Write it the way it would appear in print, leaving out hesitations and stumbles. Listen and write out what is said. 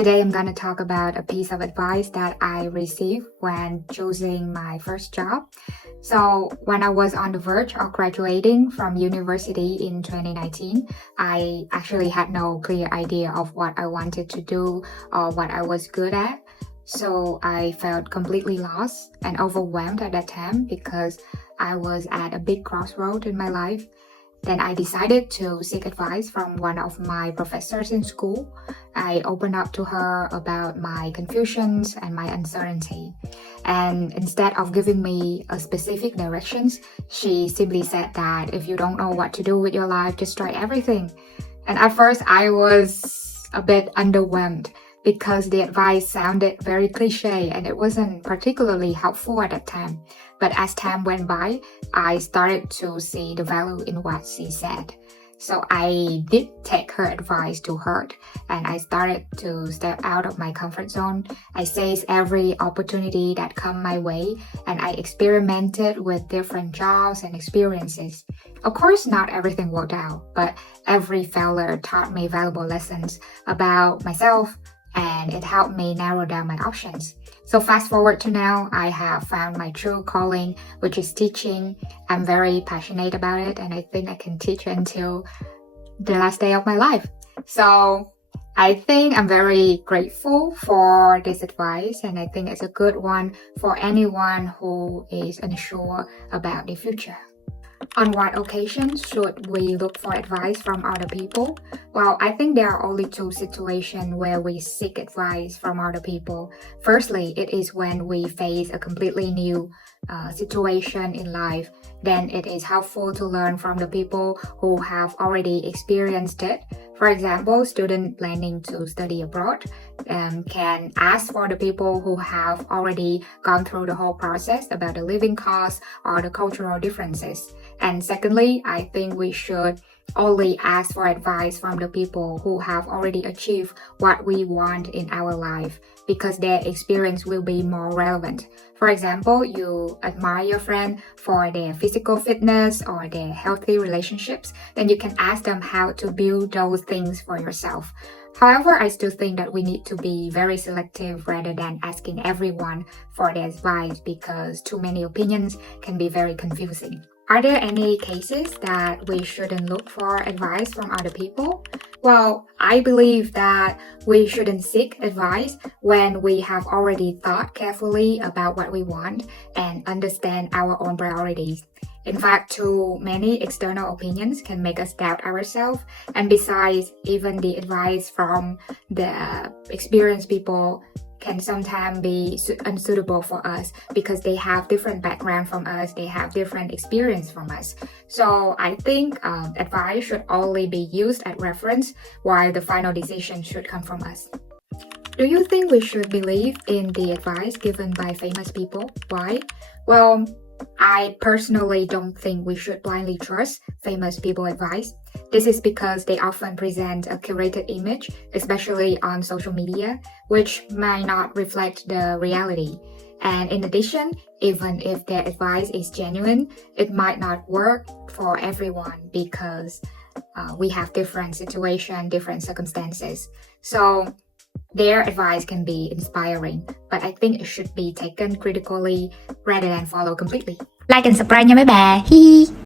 Today I'm gonna talk about a piece of advice that I received when choosing my first job. So when I was on the verge of graduating from university in 2019, I actually had no clear idea of what I wanted to do or what I was good at. So I felt completely lost and overwhelmed at that time because I was at a big crossroad in my life. Then I decided to seek advice from one of my professors in school. I opened up to her about my confusions and my uncertainty. And instead of giving me a specific directions, she simply said that if you don't know what to do with your life, just try everything. And at first I was a bit underwhelmed because the advice sounded very cliche and it wasn't particularly helpful at that time. But as time went by, I started to see the value in what she said. So I did take her advice to heart and I started to step out of my comfort zone. I seized every opportunity that come my way and I experimented with different jobs and experiences. Of course, not everything worked out, but every failure taught me valuable lessons about myself, and it helped me narrow down my options. So fast forward to now, I have found my true calling, which is teaching. I'm very passionate about it and I think I can teach until the last day of my life. So I think I'm very grateful for this advice and I think it's a good one for anyone who is unsure about the future. On what occasions should we look for advice from other people? Well, I think there are only two situations where we seek advice from other people. Firstly, it is when we face a completely new situation in life. Then it is helpful to learn from the people who have already experienced it. For example, students planning to study abroad can ask for the people who have already gone through the whole process about the living costs or the cultural differences. And secondly, I think we should only ask for advice from the people who have already achieved what we want in our life because their experience will be more relevant. For example, you admire your friend for their physical fitness or their healthy relationships, then you can ask them how to build those things for yourself. However, I still think that we need to be very selective rather than asking everyone for their advice because too many opinions can be very confusing. Are there any cases that we shouldn't look for advice from other people? Well, I believe that we shouldn't seek advice when we have already thought carefully about what we want and understand our own priorities. In fact, too many external opinions can make us doubt ourselves. And besides, even the advice from the experienced people can sometimes be unsuitable for us because they have different background from us, they have different experience from us. So I think advice should only be used as reference while the final decision should come from us. Do you think we should believe in the advice given by famous people? Why? Well, I personally don't think we should blindly trust famous people's advice. This is because they often present a curated image, especially on social media, which might not reflect the reality. And in addition, even if their advice is genuine, it might not work for everyone because we have different situations, different circumstances. So their advice can be inspiring, but I think it should be taken critically rather than follow completely. Like and subscribe nha mấy bà. Hi hi.